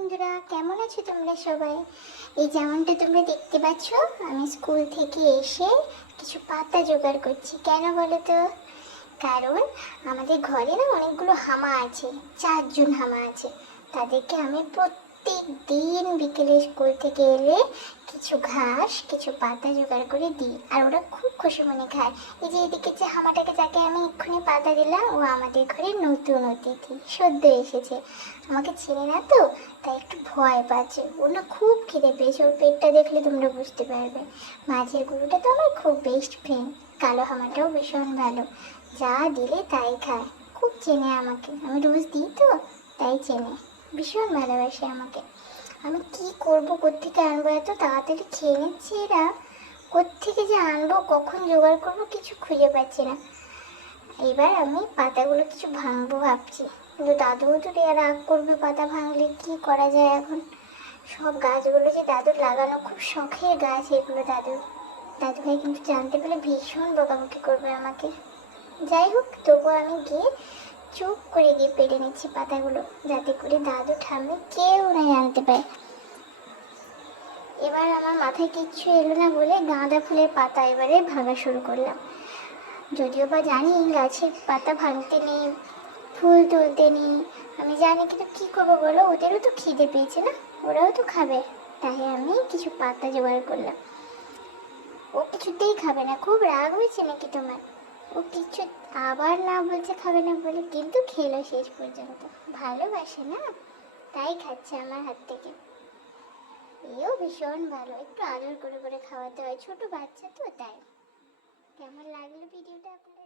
বন্ধুরা, কেমন আছো তোমরা সবাই? এই যেমনটা তোমরা দেখতে পাচ্ছ, আমি স্কুল থেকে এসে কিছু পাতা জোগাড় করছি। কেন বলো তো? কারণ আমাদের ঘরে না অনেকগুলো হামা আছে, 4জন হামা আছে। তাদেরকে আমি প্রত্যেক দিন বিকেলে স্কুল থেকে এলে কিছু ঘাস কিছু পাতা জোগাড় করে দিই, আর ওরা খুব খুশি মনে খায়। এই যে এদিকে যে হামাটাকে, যাকে আমি এক্ষুনি পাতা দিলাম, ও আমাদের ঘরে নতুন অতিথি, সদ্য এসেছে। আমাকে চেনে না তো, তাই একটু ভয় পাচ্ছে। ও না খুব খিদে পেয়েছে, ওর পেটটা দেখলে তোমরা বুঝতে পারবে। মাঝের গরুটা তো আমার খুব বেস্ট ফ্রেন্ড, কালো হামাটাও ভীষণ ভালো, যা দিলে তাই খায়। খুব চেনে আমাকে, আমি রোজ দিই তো, তাই চেনে, ভীষণ ভালোবাসে আমাকে। আমি কি করব, কোত্থেকে আনবো? এত তাড়াতাড়ি খেয়ে নিচ্ছে এরা, কোত্থেকে যে আনবো, কখন জোগাড় করবো, কিছু খুঁজে পাচ্ছি না। এবার আমি পাতাগুলো কিছু ভাঙবো ভাবছি, কিন্তু দাদুও তো রাগ করবে পাতা ভাঙলে। কি করা যায় এখন? সব গাছগুলো যে দাদুর লাগানো, খুব শখের গাছ এগুলো দাদুর। দাদু ভাই কিন্তু জানতে পারলে ভীষণ বকাবকি করবে আমাকে। যাই হোক, তবুও আমি গিয়ে চুপ করে গিয়ে পেরে নিচ্ছি পাতাগুলো, যাতে করে দাদু ঠাম্মি কেউ না জানতে পায়। এবার আমার মাথায় কিচ্ছু এলো না বলে গাঁদা ফুলের পাতা এবারে ভাঙা শুরু করলাম। যদিও বা জানি গাছের পাতা ভাঙতে নেই, ফুল তুলতে নেই, আমি জানি, কিন্তু কী করবো বলো? ওদেরও তো খিদে পেয়েছে না, ওরাও তো খাবে। তাই আমি কিছু পাতা জোগাড় করলাম। ও কিছুতেই খাবে না, খুব রাগ হয়েছে নাকি তোমার? ও কিছু আবার না বলছে খাবে না বলে, কিন্তু খেলো শেষ পর্যন্ত। ভালোবাসে না, তাই খাচ্ছে আমার হাত থেকে। এও ভীষণ ভালো, একটু আদর করে করে খাওয়াতে হয়, ছোট বাচ্চা তো তাই। কেমন লাগলো ভিডিওটা আপনার?